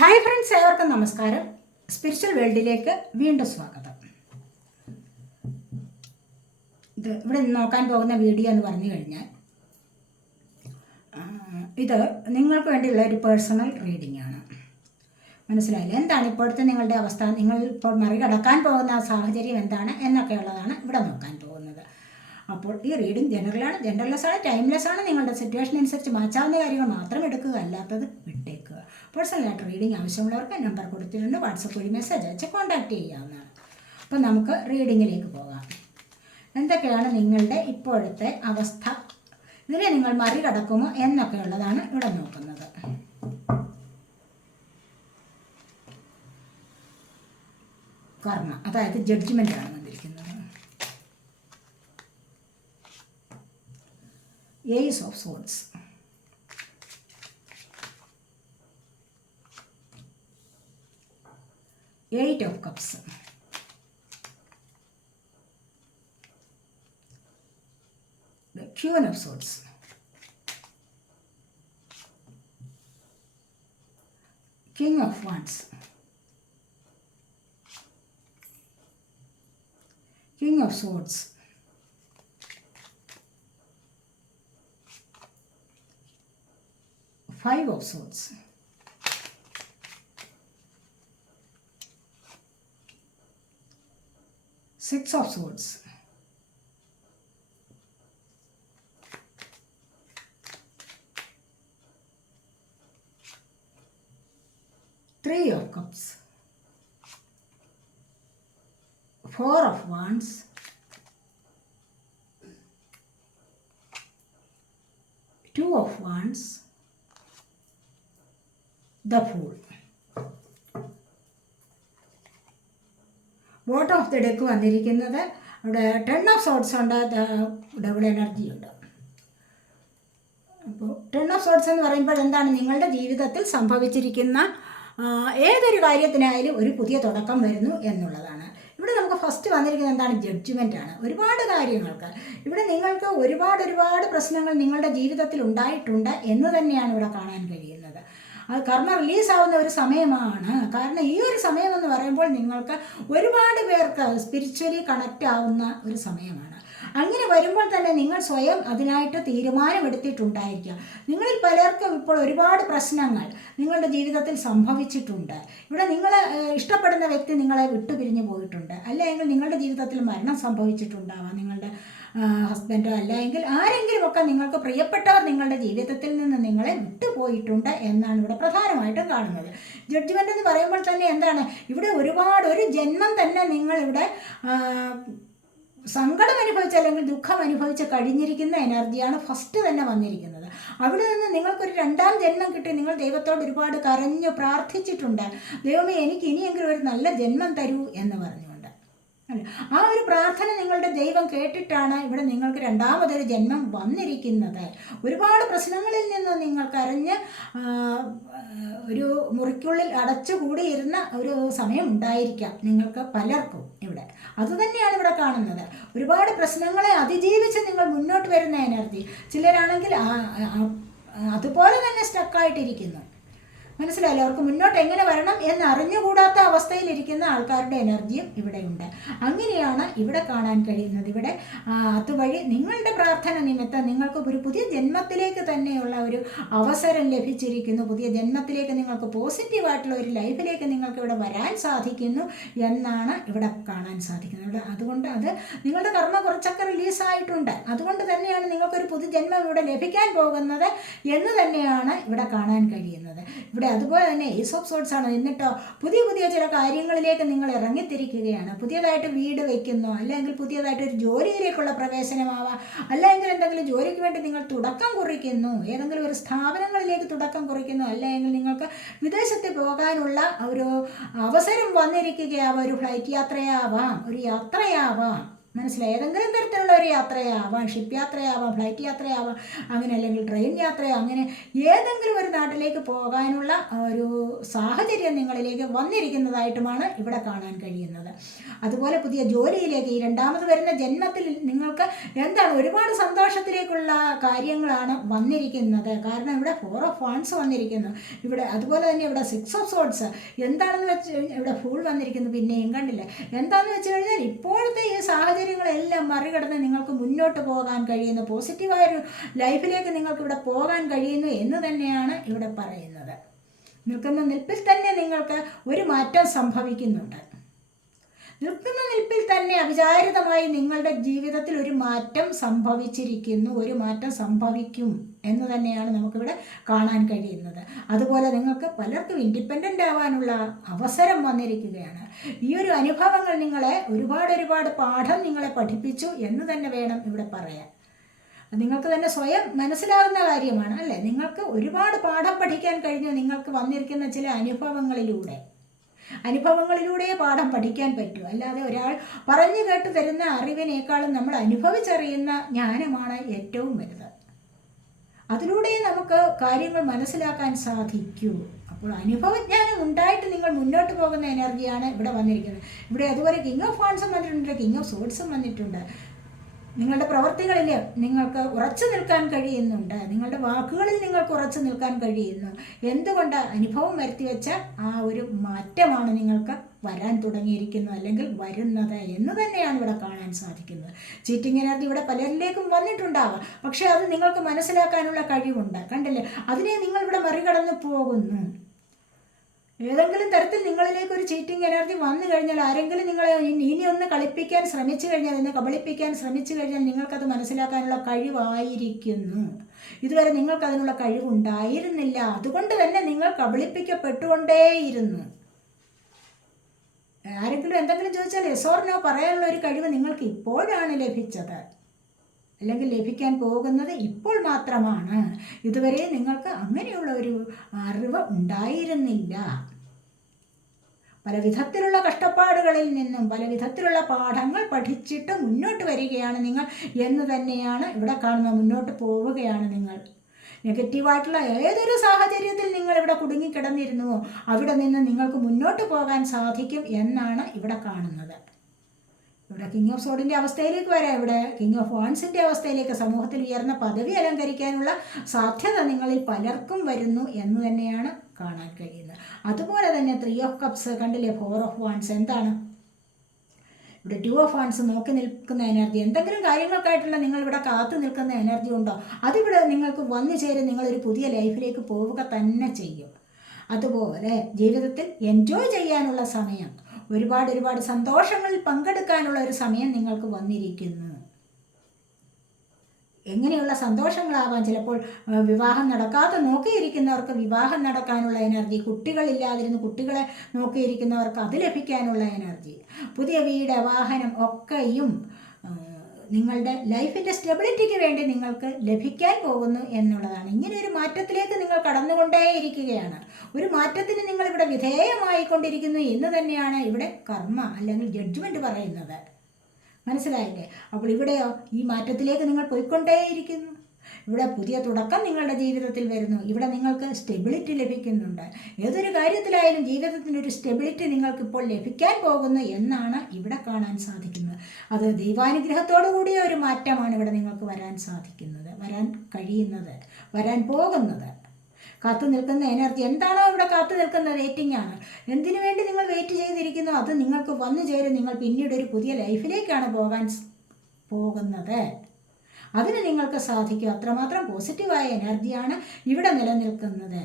Hi friends, ഏവർക്കും നമസ്കാരം. Spiritual വേൾഡിലേക്ക് വീണ്ടും സ്വാഗതം. ഇവിടെ നോക്കാൻ പോകുന്ന വീഡിയോ എന്ന് പറഞ്ഞു കഴിഞ്ഞാൽ ഇത് നിങ്ങൾക്ക് വേണ്ടിയുള്ള ഒരു പേഴ്സണൽ റീഡിംഗ് ആണ്. മനസ്സിലായില്ല എന്താണ് ഇപ്പോഴത്തെ നിങ്ങളുടെ അവസ്ഥ, നിങ്ങൾ ഇപ്പോൾ മറികടക്കാൻ പോകുന്ന സാഹചര്യം എന്താണ് എന്നൊക്കെയുള്ളതാണ് ഇവിടെ നോക്കാൻ പോകുന്നത്. അപ്പോൾ ഈ റീഡിംഗ് ജനറലാണ്, ജനറൽലെസ് ആണ്, ടൈംലെസ് ആണ്. നിങ്ങളുടെ സിറ്റുവേഷൻ അനുസരിച്ച് മാറ്റാവുന്ന കാര്യങ്ങൾ മാത്രം എടുക്കുക, അല്ലാത്തത് വിട്ടേക്കുക. പേഴ്സണലായിട്ട് റീഡിംഗ് ആവശ്യമുള്ളവർക്ക് നമ്പർ കൊടുത്തിട്ടുണ്ട്, വാട്സപ്പ് വഴി മെസ്സേജ് അയച്ച് കോൺടാക്റ്റ് ചെയ്യാവുന്നതാണ്. അപ്പോൾ നമുക്ക് റീഡിങ്ങിലേക്ക് പോകാം. എന്തൊക്കെയാണ് നിങ്ങളുടെ ഇപ്പോഴത്തെ അവസ്ഥ, ഇതിനെ നിങ്ങൾ മറികടക്കുമോ എന്നൊക്കെയുള്ളതാണ് ഇവിടെ നോക്കുന്നത്. കർമ്മ, അതായത് ജഡ്ജ്മെൻ്റ് ആണ് വന്നിരിക്കുന്നത്. Ace of swords, eight of cups, the Queen of Swords, King of Wands, King of Swords, Five of Swords, Six of Swords, Three of Cups, Four of Wands, Two of Wands, the Fool. Bottom of the deck വന്നിരിക്കുന്നത് അവിടെ 10 of swords ഉണ്ട്, double energy ഉണ്ട്. അപ്പോൾ 10 of swords എന്ന് പറയുമ്പോൾ എന്താണ്, നിങ്ങളുടെ ജീവിതത്തിൽ സംഭവിച്ചിരിക്കുന്ന ഏതൊരു കാര്യത്തിനായാലും ഒരു പുതിയ തുടക്കം വരുന്നു എന്നുള്ളതാണ്. ഇവിടെ നമുക്ക് ഫസ്റ്റ് വന്നിരിക്കുന്നത് എന്താണ്, ജഡ്ജ്മെൻ്റ് ആണ്. ഒരുപാട് കാര്യങ്ങൾക്ക് ഇവിടെ നിങ്ങൾക്ക് ഒരുപാട് പ്രശ്നങ്ങൾ നിങ്ങളുടെ ജീവിതത്തിൽ ഉണ്ടായിട്ടുണ്ട് എന്ന് തന്നെയാണ് ഇവിടെ കാണാൻ കഴിയുന്നത്. അത് കർമ്മ റിലീസാവുന്ന ഒരു സമയമാണ്. കാരണം ഈ ഒരു സമയം എന്ന് പറയുമ്പോൾ നിങ്ങൾക്ക് ഒരുപാട് പേർക്ക് സ്പിരിച്വലി കണക്റ്റ് ആവുന്ന ഒരു സമയമാണ്. അങ്ങനെ വരുമ്പോൾ തന്നെ നിങ്ങൾ സ്വയം അതിനായിട്ട് തീരുമാനമെടുത്തിട്ടുണ്ടായിരിക്കുക. നിങ്ങളിൽ പലർക്കും ഇപ്പോൾ ഒരുപാട് പ്രശ്നങ്ങൾ നിങ്ങളുടെ ജീവിതത്തിൽ സംഭവിച്ചിട്ടുണ്ട്. ഇവിടെ നിങ്ങൾ ഇഷ്ടപ്പെടുന്ന വ്യക്തി നിങ്ങളെ വിട്ടുപിരിഞ്ഞു പോയിട്ടുണ്ട്, അല്ലെങ്കിൽ നിങ്ങളുടെ ജീവിതത്തിൽ മരണം സംഭവിച്ചിട്ടുണ്ടാവാം, നിങ്ങളുടെ ഹസ്ബൻഡോ അല്ലെങ്കിൽ ആരെങ്കിലുമൊക്കെ നിങ്ങൾക്ക് പ്രിയപ്പെട്ടവർ നിങ്ങളുടെ ജീവിതത്തിൽ നിന്ന് നിങ്ങളെ വിട്ടുപോയിട്ടുണ്ട് എന്നാണ് ഇവിടെ പ്രധാനമായിട്ടും കാണുന്നത്. ജഡ്ജ്മെൻ്റ് എന്ന് പറയുമ്പോൾ തന്നെ എന്താണ്, ഇവിടെ ഒരു ജന്മം തന്നെ നിങ്ങളിവിടെ സങ്കടം അനുഭവിച്ച് അല്ലെങ്കിൽ ദുഃഖം അനുഭവിച്ച് കഴിഞ്ഞിരിക്കുന്ന എനർജിയാണ് ഫസ്റ്റ് തന്നെ വന്നിരിക്കുന്നത്. അവിടെ നിന്ന് നിങ്ങൾക്കൊരു രണ്ടാം ജന്മം കിട്ടി. നിങ്ങൾ ദൈവത്തോട് ഒരുപാട് കരഞ്ഞു പ്രാർത്ഥിച്ചിട്ടുണ്ട്, ദൈവമേ എനിക്ക് ഇനിയെങ്കിലും ഒരു നല്ല ജന്മം തരൂ എന്ന് പറഞ്ഞുകൊണ്ട്. ആ ഒരു പ്രാർത്ഥന നിങ്ങളുടെ ദൈവം കേട്ടിട്ടാണ് ഇവിടെ നിങ്ങൾക്ക് രണ്ടാമതൊരു ജന്മം വന്നിരിക്കുന്നത്. ഒരുപാട് പ്രശ്നങ്ങളിൽ നിന്ന് നിങ്ങൾ കരഞ്ഞ് ഒരു മുറിക്കുള്ളിൽ അടച്ചുകൂടിയിരുന്ന ഒരു സമയം ഉണ്ടായിരിക്കാം നിങ്ങൾക്ക് പലർക്കും ഇവിടെ. അതുതന്നെയാണ് ഇവിടെ കാണുന്നത്. ഒരുപാട് പ്രശ്നങ്ങളെ അതിജീവിച്ച് നിങ്ങൾ മുന്നോട്ട് വരുന്ന എനർജി. ചിലരാണെങ്കിൽ അതുപോലെ തന്നെ സ്റ്റക്കായിട്ടിരിക്കുന്നു. മനസ്സിലായില്ല, അവർക്ക് മുന്നോട്ട് എങ്ങനെ വരണം എന്ന് അറിഞ്ഞുകൂടാത്ത അവസ്ഥയിലിരിക്കുന്ന ആൾക്കാരുടെ എനർജിയും ഇവിടെയുണ്ട്. അങ്ങനെയാണ് ഇവിടെ കാണാൻ കഴിയുന്നത്. ഇവിടെ അതുവഴി നിങ്ങളുടെ പ്രാർത്ഥന നിമിത്തം നിങ്ങൾക്ക് ഒരു പുതിയ ജന്മത്തിലേക്ക് തന്നെയുള്ള ഒരു അവസരം ലഭിച്ചിരിക്കുന്നു. പുതിയ ജന്മത്തിലേക്ക് നിങ്ങൾക്ക് പോസിറ്റീവായിട്ടുള്ള ഒരു ലൈഫിലേക്ക് നിങ്ങൾക്ക് ഇവിടെ വരാൻ സാധിക്കുന്നു എന്നാണ് ഇവിടെ കാണാൻ സാധിക്കുന്നത്. ഇവിടെ അതുകൊണ്ട് അത് നിങ്ങളുടെ കർമ്മ കുറച്ചൊക്കെ റിലീസായിട്ടുണ്ട്. അതുകൊണ്ട് തന്നെയാണ് നിങ്ങൾക്കൊരു പുതുജന്മം ഇവിടെ ലഭിക്കാൻ പോകുന്നത് എന്ന് തന്നെയാണ് ഇവിടെ കാണാൻ കഴിയുന്നത്. ഇവിടെ അതുപോലെ തന്നെ ഏസ് ഓഫ് സോർഡ്സ് ആണ്. എന്നിട്ടോ പുതിയ ചില കാര്യങ്ങളിലേക്ക് നിങ്ങൾ ഇറങ്ങിത്തിരിക്കുകയാണ്. പുതിയതായിട്ട് വീട് വയ്ക്കുന്നു, അല്ലെങ്കിൽ പുതിയതായിട്ട് ഒരു ജോലിയിലേക്കുള്ള പ്രവേശനമാവാം, അല്ലെങ്കിൽ എന്തെങ്കിലും ജോലിക്ക് വേണ്ടി നിങ്ങൾ തുടക്കം കുറിക്കുന്നു, ഏതെങ്കിലും ഒരു സ്ഥാപനങ്ങളിലേക്ക് തുടക്കം കുറിക്കുന്നു, അല്ലെങ്കിൽ നിങ്ങൾക്ക് വിദേശത്ത് പോകാനുള്ള ഒരു അവസരം വന്നിരിക്കുകയാവാം, ഒരു ഫ്ലൈറ്റ് യാത്രയാവാം, ഒരു യാത്രയാവാം. മനസ്സിലായി? ഏതെങ്കിലും തരത്തിലുള്ള ഒരു യാത്രയാവാം, ഷിപ്പ് യാത്രയാവാം, ഫ്ലൈറ്റ് യാത്രയാവാം, അങ്ങനെ അല്ലെങ്കിൽ ട്രെയിൻ യാത്രയോ, അങ്ങനെ ഏതെങ്കിലും ഒരു നാട്ടിലേക്ക് പോകാനുള്ള ഒരു സാഹചര്യം നിങ്ങളിലേക്ക് വന്നിരിക്കുന്നതായിട്ടുമാണ് ഇവിടെ കാണാൻ കഴിയുന്നത്. അതുപോലെ പുതിയ ജോലിയിലേക്ക് ഈ രണ്ടാമത് വരുന്ന ജന്മത്തിൽ നിങ്ങൾക്ക് എന്താണ് ഒരുപാട് സന്തോഷത്തിലേക്കുള്ള കാര്യങ്ങളാണ് വന്നിരിക്കുന്നത്. കാരണം ഇവിടെ 4 ഓഫ് വാൻഡ്സ് വന്നിരിക്കുന്നു ഇവിടെ. അതുപോലെ തന്നെ ഇവിടെ 6 ഓഫ് സോഡ്സ് എന്താണെന്ന് വെച്ച് ഇവിടെ ഫൂൾ വന്നിരിക്കുന്നു. പിന്നെയും കണ്ടില്ലേ, എന്താണെന്ന് വെച്ച് കഴിഞ്ഞാൽ ഇപ്പോഴത്തെ ഈ സാഹചര്യങ്ങളെല്ലാം മറികടന്ന് നിങ്ങൾക്ക് മുന്നോട്ട് പോകാൻ കഴിയുന്ന പോസിറ്റീവായൊരു ലൈഫിലേക്ക് നിങ്ങൾക്ക് ഇവിടെ പോകാൻ കഴിയുന്നു എന്ന് തന്നെയാണ് ഇവിടെ പറയുന്നത്. നിൽക്കുന്ന നിൽപ്പിൽ തന്നെ നിങ്ങൾക്ക് ഒരു മാറ്റം സംഭവിക്കുന്നുണ്ട്. നിൽക്കുന്ന നിൽപ്പിൽ തന്നെ അവിചാരിതമായി നിങ്ങളുടെ ജീവിതത്തിൽ ഒരു മാറ്റം സംഭവിച്ചിരിക്കുന്നു, ഒരു മാറ്റം സംഭവിക്കും എന്ന് തന്നെയാണ് നമുക്കിവിടെ കാണാൻ കഴിയുന്നത്. അതുപോലെ നിങ്ങൾക്ക് പലർക്കും ഇൻഡിപെൻഡൻ്റ് ആവാനുള്ള അവസരം വന്നിരിക്കുകയാണ്. ഈ ഒരു അനുഭവങ്ങൾ നിങ്ങളെ ഒരുപാട് പാഠം നിങ്ങളെ പഠിപ്പിച്ചു എന്ന് തന്നെ വേണം ഇവിടെ പറയാൻ. നിങ്ങൾക്ക് തന്നെ സ്വയം മനസ്സിലാകുന്ന കാര്യമാണ് അല്ലേ? നിങ്ങൾക്ക് ഒരുപാട് പാഠം പഠിക്കാൻ കഴിഞ്ഞു നിങ്ങൾക്ക് വന്നിരിക്കുന്ന ചില അനുഭവങ്ങളിലൂടെ പാഠം പഠിക്കാൻ പറ്റൂ. അല്ലാതെ ഒരാൾ പറഞ്ഞു കേട്ട് തരുന്ന അറിവിനേക്കാളും നമ്മൾ അനുഭവിച്ചറിയുന്ന ജ്ഞാനമാണ് ഏറ്റവും വലുത്. അതിലൂടെ നമുക്ക് കാര്യങ്ങൾ മനസ്സിലാക്കാൻ സാധിക്കൂ. അപ്പോൾ അനുഭവജ്ഞാനം ഉണ്ടായിട്ട് നിങ്ങൾ മുന്നോട്ട് പോകുന്ന എനർജിയാണ് ഇവിടെ വന്നിരിക്കുന്നത്. ഇവിടെ അതുപോലെ കിങ് ഓഫ് വാൻഡ്സും വന്നിട്ടുണ്ട്, കിങ് ഓഫ് സോഡ്സും വന്നിട്ടുണ്ട്. നിങ്ങളുടെ പ്രവൃത്തികളിൽ നിങ്ങൾക്ക് ഉറച്ചു നിൽക്കാൻ കഴിയുന്നുണ്ട്, നിങ്ങളുടെ വാക്കുകളിൽ നിങ്ങൾക്ക് ഉറച്ചു നിൽക്കാൻ കഴിയുന്നു. എന്തുകൊണ്ട്? അനുഭവം വരുത്തിവെച്ച ആ ഒരു മാറ്റമാണ് നിങ്ങൾക്ക് വരാൻ തുടങ്ങിയിരിക്കുന്നത് അല്ലെങ്കിൽ വരുന്നത് എന്ന് തന്നെയാണ് ഇവിടെ കാണാൻ സാധിക്കുന്നത്. ചീറ്റിംഗ് എനർജി ഇവിടെ പലരിലേക്കും വന്നിട്ടുണ്ടാവാം, പക്ഷേ അത് നിങ്ങൾക്ക് മനസ്സിലാക്കാനുള്ള കഴിവുണ്ട്. കണ്ടില്ലേ, അതിനെ നിങ്ങളിവിടെ മറികടന്ന് പോകുന്നു. ഏതെങ്കിലും തരത്തിൽ നിങ്ങളിലേക്ക് ഒരു ചീറ്റിംഗ് എനർജി വന്നു കഴിഞ്ഞാൽ, ആരെങ്കിലും നിങ്ങളെ ഇനി ഒന്ന് കളിപ്പിക്കാൻ ശ്രമിച്ചു കഴിഞ്ഞാൽ, ഇന്ന് കബളിപ്പിക്കാൻ ശ്രമിച്ചു കഴിഞ്ഞാൽ നിങ്ങൾക്കത് മനസ്സിലാക്കാനുള്ള കഴിവായിരിക്കുന്നു. ഇതുവരെ നിങ്ങൾക്കതിനുള്ള കഴിവുണ്ടായിരുന്നില്ല. അതുകൊണ്ട് തന്നെ നിങ്ങൾ കബളിപ്പിക്കപ്പെട്ടുകൊണ്ടേയിരുന്നു. ആരെങ്കിലും എന്തെങ്കിലും ചോദിച്ചാൽ യെസ് ഓർ നോ പറയാനുള്ള ഒരു കഴിവ് നിങ്ങൾക്ക് ഇപ്പോഴാണ് ലഭിച്ചത്, അല്ലെങ്കിൽ ലഭിക്കാൻ പോകുന്നത് ഇപ്പോൾ മാത്രമാണ്. ഇതുവരെ നിങ്ങൾക്ക് അങ്ങനെയുള്ള ഒരു അറിവ് ഉണ്ടായിരുന്നില്ല. പല വിധത്തിലുള്ള കഷ്ടപ്പാടുകളിൽ നിന്നും പല വിധത്തിലുള്ള പാഠങ്ങൾ പഠിച്ചിട്ട് മുന്നോട്ട് വരികയാണ് നിങ്ങൾ എന്ന് തന്നെയാണ് ഇവിടെ കാണുന്നത്. മുന്നോട്ട് പോവുകയാണ് നിങ്ങൾ. നെഗറ്റീവായിട്ടുള്ള ഏതൊരു സാഹചര്യത്തിൽ നിങ്ങൾ ഇവിടെ കുടുങ്ങിക്കിടന്നിരുന്നുവോ അവിടെ നിന്ന് നിങ്ങൾക്ക് മുന്നോട്ട് പോകാൻ സാധിക്കും എന്നാണ് ഇവിടെ കാണുന്നത്. ഇവിടെ കിങ് ഓഫ് സോഡിൻ്റെ അവസ്ഥയിലേക്ക് വരാം. ഇവിടെ കിങ് ഓഫ് വാൻഡ്സിൻ്റെ അവസ്ഥയിലേക്ക്, സമൂഹത്തിൽ ഉയർന്ന പദവി അലങ്കരിക്കാനുള്ള സാധ്യത നിങ്ങളിൽ പലർക്കും വരുന്നു എന്ന് തന്നെയാണ് കാണാൻ കഴിയുന്നത്. അതുപോലെ തന്നെ 3 ഓഫ് കപ്സ് കണ്ടില്ലേ, 4 ഓഫ് വാൻഡ്സ് എന്താണ്? ഇവിടെ 2 ഓഫ് വാൻഡ്സ് നോക്കി നിൽക്കുന്ന എനർജി. എന്തെങ്കിലും കാര്യങ്ങൾക്കായിട്ടുള്ള നിങ്ങൾ ഇവിടെ കാത്തു നിൽക്കുന്ന എനർജി ഉണ്ടോ, അതിവിടെ നിങ്ങൾക്ക് വന്നു ചേരും. നിങ്ങളൊരു പുതിയ ലൈഫിലേക്ക് പോവുക തന്നെ ചെയ്യും. അതുപോലെ ജീവിതത്തിൽ എൻജോയ് ചെയ്യാനുള്ള സമയം, ഒരുപാട് സന്തോഷങ്ങളിൽ പങ്കെടുക്കാനുള്ള ഒരു സമയം നിങ്ങൾക്ക് വന്നിരിക്കുന്നു. എങ്ങനെയുള്ള സന്തോഷങ്ങളാവാം? ചിലപ്പോൾ വിവാഹം നടക്കാതെ നോക്കിയിരിക്കുന്നവർക്ക് വിവാഹം നടക്കാനുള്ള എനർജി, കുട്ടികളില്ലാതിരുന്ന് കുട്ടികളെ നോക്കിയിരിക്കുന്നവർക്ക് അത് ലഭിക്കാനുള്ള എനർജി, പുതിയ വീട്, വാഹനം ഒക്കെയും നിങ്ങളുടെ ലൈഫിൻ്റെ സ്റ്റെബിലിറ്റിക്ക് വേണ്ടി നിങ്ങൾക്ക് ലഭിക്കാൻ പോകുന്നു എന്നുള്ളതാണ്. ഇങ്ങനെ ഒരു മാറ്റത്തിലേക്ക് നിങ്ങൾ കടന്നുകൊണ്ടേയിരിക്കുകയാണ്. ഒരു മാറ്റത്തിന് നിങ്ങളിവിടെ വിധേയമായിക്കൊണ്ടിരിക്കുന്നു എന്ന് തന്നെയാണ് ഇവിടെ കർമ്മ അല്ലെങ്കിൽ ജഡ്ജ്മെൻറ്റ് പറയുന്നത്. മനസ്സിലായില്ലേ? അപ്പോൾ ഇവിടെയോ ഈ മാറ്റത്തിലേക്ക് നിങ്ങൾ പോയിക്കൊണ്ടേയിരിക്കുന്നു. ഇവിടെ പുതിയ തുടക്കം നിങ്ങളുടെ ജീവിതത്തിൽ വരുന്നു. ഇവിടെ നിങ്ങൾക്ക് സ്റ്റെബിലിറ്റി ലഭിക്കുന്നുണ്ട്. ഏതൊരു കാര്യത്തിലായാലും ജീവിതത്തിനൊരു സ്റ്റെബിലിറ്റി നിങ്ങൾക്കിപ്പോൾ ലഭിക്കാൻ പോകുന്നു എന്നാണ് ഇവിടെ കാണാൻ സാധിക്കുന്നത്. അത് ദൈവാനുഗ്രഹത്തോടു കൂടിയ ഒരു മാറ്റമാണ് ഇവിടെ നിങ്ങൾക്ക് വരാൻ സാധിക്കുന്നത്, വരാൻ കഴിയുന്നത്, വരാൻ പോകുന്നത്. കാത്തു നിൽക്കുന്ന എനർജി എന്താണോ ഇവിടെ കാത്തു നിൽക്കുന്ന വെയിറ്റിംഗ് ആണ്. എന്തിനു വേണ്ടി നിങ്ങൾ വെയിറ്റ് ചെയ്തിരിക്കുന്നു അത് നിങ്ങൾക്ക് വന്നു ചേരും. നിങ്ങൾ പിന്നീട് ഒരു പുതിയ ലൈഫിലേക്കാണ് പോകാൻ പോകുന്നത്. അതിന് നിങ്ങൾക്ക് സാധിക്കും. അത്രമാത്രം പോസിറ്റീവായ എനർജിയാണ് ഇവിടെ നിലനിൽക്കുന്നത്.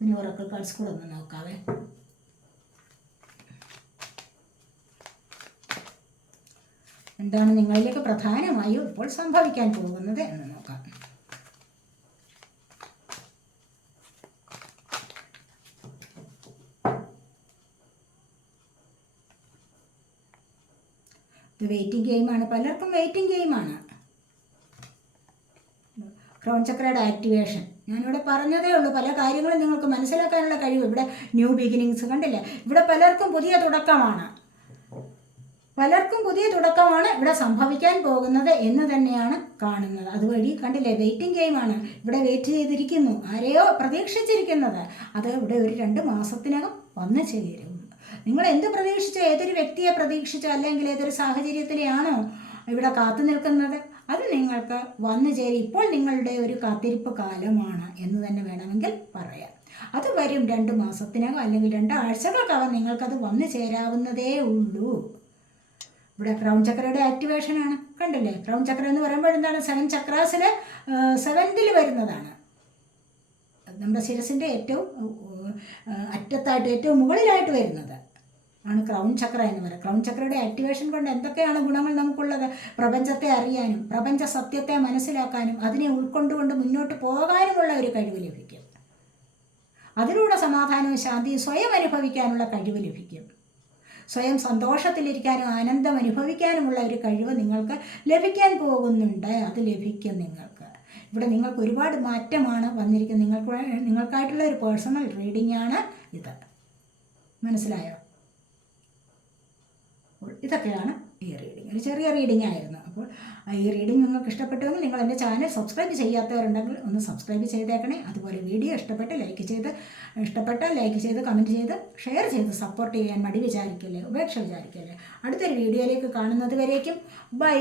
ഇനി ഒറക്കിൾ കാർഡ്സ് കൂടെ ഒന്ന് നോക്കാവേ. എന്താണ് നിങ്ങളിലേക്ക് പ്രധാനമായും ഇപ്പോൾ സംഭവിക്കാൻ പോകുന്നത് എന്ന് നോക്കാം. ഇത് വെയിറ്റിംഗ് ഗെയിമാണ്. പലർക്കും വെയിറ്റിംഗ് ഗെയിമാണ്. ക്രൗൺ ചക്രയുടെ ആക്ടിവേഷൻ ഞാനിവിടെ പറഞ്ഞതേ ഉള്ളൂ. പല കാര്യങ്ങളും നിങ്ങൾക്ക് മനസ്സിലാക്കാനുള്ള കഴിവ്. ഇവിടെ ന്യൂ ബിഗിനിങ്സ് കണ്ടില്ലേ? ഇവിടെ പലർക്കും പുതിയ തുടക്കമാണ്, ഇവിടെ സംഭവിക്കാൻ പോകുന്നത് എന്ന് തന്നെയാണ് കാണുന്നത്. അതുവഴി കണ്ടില്ലേ, വെയിറ്റിംഗ് ഗെയിമാണ്. ഇവിടെ വെയിറ്റ് ചെയ്തിരിക്കുന്നു, ആരെയോ പ്രതീക്ഷിച്ചിരിക്കുന്നത്. അത് ഇവിടെ ഒരു 2 മാസത്തിനകം വന്നു ചേരും. നിങ്ങൾ എന്ത് പ്രതീക്ഷിച്ചോ, ഏതൊരു വ്യക്തിയെ പ്രതീക്ഷിച്ചോ, അല്ലെങ്കിൽ ഏതൊരു സാഹചര്യത്തിലെയാണോ ഇവിടെ കാത്തു നിൽക്കുന്നത്, അത് നിങ്ങൾക്ക് വന്നു ചേരും. ഇപ്പോൾ നിങ്ങളുടെ ഒരു കാത്തിരിപ്പ് കാലമാണ് എന്ന് തന്നെ വേണമെങ്കിൽ പറയാം. അത് വരും 2 മാസത്തിനകം അല്ലെങ്കിൽ 2 ആഴ്ചകൾക്കകം നിങ്ങൾക്കത് വന്നു ചേരാവുന്നതേ ഉള്ളൂ. ഇവിടെ ക്രൗൺ ചക്രയുടെ ആക്ടിവേഷനാണ്, കണ്ടില്ലേ? ക്രൗൺ ചക്ര എന്ന് പറയുമ്പോൾ എന്താണ്? 7 ചക്രാസിൽ 7th വരുന്നതാണ്. നമ്മുടെ ശിരസിൻ്റെ ഏറ്റവും അറ്റത്തായിട്ട്, ഏറ്റവും മുകളിലായിട്ട് വരുന്നത് ആണ് ക്രൗൺ ചക്ര എന്ന് പറയുന്നത്. ക്രൗൺ ചക്രയുടെ ആക്ടിവേഷൻ കൊണ്ട് എന്തൊക്കെയാണ് ഗുണങ്ങൾ നമുക്കുള്ളത്? പ്രപഞ്ചത്തെ അറിയാനും, പ്രപഞ്ച സത്യത്തെ മനസ്സിലാക്കാനും, അതിനെ ഉൾക്കൊണ്ടുകൊണ്ട് മുന്നോട്ട് പോകാനുമുള്ള ഒരു കഴിവ് ലഭിക്കും. അതിലൂടെ സമാധാനവും ശാന്തിയും സ്വയം അനുഭവിക്കാനുള്ള കഴിവ് ലഭിക്കും. സ്വയം സന്തോഷത്തിലിരിക്കാനും ആനന്ദം അനുഭവിക്കാനുമുള്ള ഒരു കഴിവ് നിങ്ങൾക്ക് ലഭിക്കാൻ പോകുന്നുണ്ട്. അത് ലഭിക്കും നിങ്ങൾക്ക്. ഇവിടെ നിങ്ങൾക്ക് ഒരുപാട് മാറ്റമാണ് വന്നിരിക്കുന്നത്. നിങ്ങൾക്കായിട്ടുള്ള ഒരു പേഴ്സണൽ റീഡിംഗ് ആണ് ഇത്. മനസ്സിലായോ? ഇതൊക്കെയാണ് ഈ റീഡിംഗ്. ഒരു ചെറിയ റീഡിംഗ് ആയിരുന്നു. അപ്പോൾ ഈ റീഡിംഗ് നിങ്ങൾക്ക് ഇഷ്ടപ്പെട്ടുവെങ്കിൽ നിങ്ങൾ എൻ്റെ ചാനൽ സബ്സ്ക്രൈബ് ചെയ്യാത്തവരുണ്ടെങ്കിൽ ഒന്ന് സബ്സ്ക്രൈബ് ചെയ്തേക്കണേ. അതുപോലെ വീഡിയോ ഇഷ്ടപ്പെട്ടാൽ ലൈക്ക് ചെയ്ത് കമൻറ്റ് ചെയ്ത് ഷെയർ ചെയ്ത് സപ്പോർട്ട് ചെയ്യാൻ മടി വിചാരിക്കല്ലേ, ഉപേക്ഷ വിചാരിക്കല്ലേ. അടുത്തൊരു വീഡിയോയിലേക്ക് കാണുന്നത് വരേക്കും ബൈ.